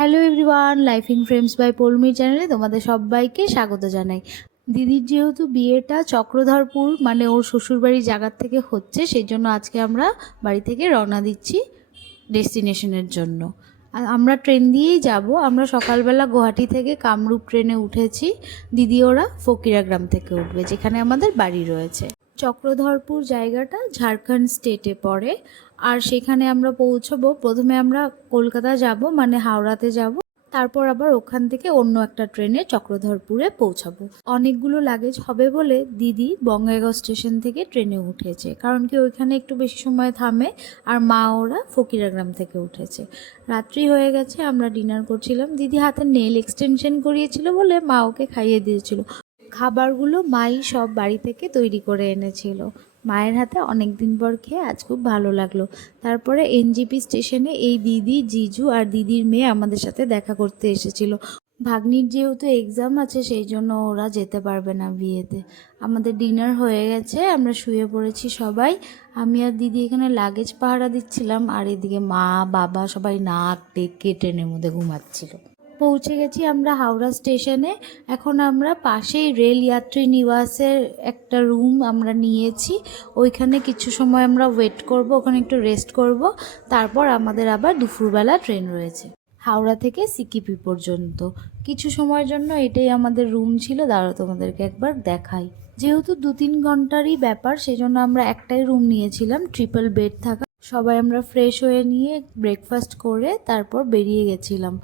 Hello everyone, life in frames by Poulami চ্যানেলে তোমাদের সবাইকে স্বাগত জানাই। দিদির যেহেতু বিয়েটা চক্রধরপুর মানে ওর শ্বশুরবাড়ির জায়গার থেকে হচ্ছে, সেই জন্য আজকে আমরা বাড়ি থেকে রওনা দিচ্ছি ডেস্টিনেশনের জন্য। আর আমরা ট্রেন দিয়েই যাব। আমরা সকালবেলা গুয়াহাটি থেকে কামরূপ ট্রেনে উঠেছি, দিদি ওরা ফকিরাগ্রাম থেকে উঠবে, যেখানে আমাদের বাড়ি রয়েছে। চক্রধরপুর জায়গাটা ঝাড়খণ্ড স্টেটে পড়ে। আর সেখানে আমরা পৌঁছবো, প্রথমে আমরা কলকাতা যাব মানে হাওড়াতে যাব, তারপর আবার ওখান থেকে অন্য একটা ট্রেনে চক্রধরপুরে পৌঁছাবো। অনেকগুলো লাগেজ হবে বলে দিদি বঙ্গাইগাঁও স্টেশন থেকে ট্রেনে উঠেছে, কারণ কি ওইখানে একটু বেশি সময় থামে। আর মা ওরা ফকিরাগ্রাম থেকে উঠেছে। রাত্রি হয়ে গেছে, আমরা ডিনার করছিলাম। দিদি হাতে নেল এক্সটেনশন করিয়েছিল বলে মা ওকে খাইয়ে দিয়েছিল। খাবারগুলো মাই সব বাড়ি থেকে তৈরি করে এনেছিল। মায়ের হাতে অনেক দিন পর খেয়ে আজ খুব ভালো লাগলো। তারপরে এনজিপি স্টেশনে এই দিদি, জিজু আর দিদির মেয়ে আমাদের সাথে দেখা করতে এসেছিল। ভাগ্নির যেহেতু এক্সাম আছে, সেই জন্য ওরা যেতে পারবে না বিয়েতে। আমাদের ডিনার হয়ে গেছে, আমরা শুয়ে পড়েছি সবাই। আমি আর দিদি এখানে লাগেজ পাহারা দিচ্ছিলাম, আর এদিকে মা বাবা সবাই নাক ডেকে ট্রেনের মধ্যে ঘুমাচ্ছিল। পৌঁছে গেছি আমরা হাওড়া স্টেশনে। এখন আমরা পাশেই রেল যাত্রী নিবাসের একটা রুম আমরা নিয়েছি। ওইখানে কিছু সময় আমরা ওয়েট করব, ওখানে একটু রেস্ট করব। তারপর আমাদের আবার দুপুরবেলা ট্রেন রয়েছে হাওড়া থেকে সিকিপি পর্যন্ত। কিছু সময়ের জন্য এটাই আমাদের রুম ছিল। দাঁড়াও তোমাদেরকে একবার দেখাই। যেহেতু 2-3 ঘন্টারই ব্যাপার, সেজন্য আমরা একটাই রুম নিয়েছিলাম, ট্রিপল বেড থাকা। সবাই আমরা ফ্রেশ হয়ে নিয়ে ব্রেকফাস্ট করে তারপর বেরিয়ে গেছিলাম।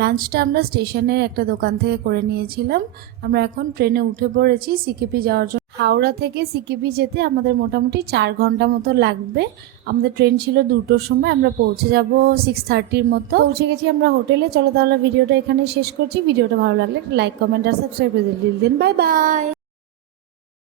লাঞ্চটা আমরা স্টেশনের একটা দোকান থেকে করে নিয়েছিলাম। আমরা এখন ট্রেনে উঠে পড়েছি সিকিপি যাওয়ার জন্য। হাওড়া থেকে সিকিপি যেতে আমাদের মোটামুটি 4 ঘন্টা মতো লাগবে। আমাদের ট্রেন ছিল 2টোর সময়, আমরা পৌঁছে যাব 6:30 মতো। পৌঁছে গেছি আমরা হোটেলে। চলো তাহলে ভিডিওটা এখানে শেষ করছি। ভিডিওটা ভালো লাগলে লাইক, কমেন্ট আর সাবস্ক্রাইব করে দিন। Bye bye.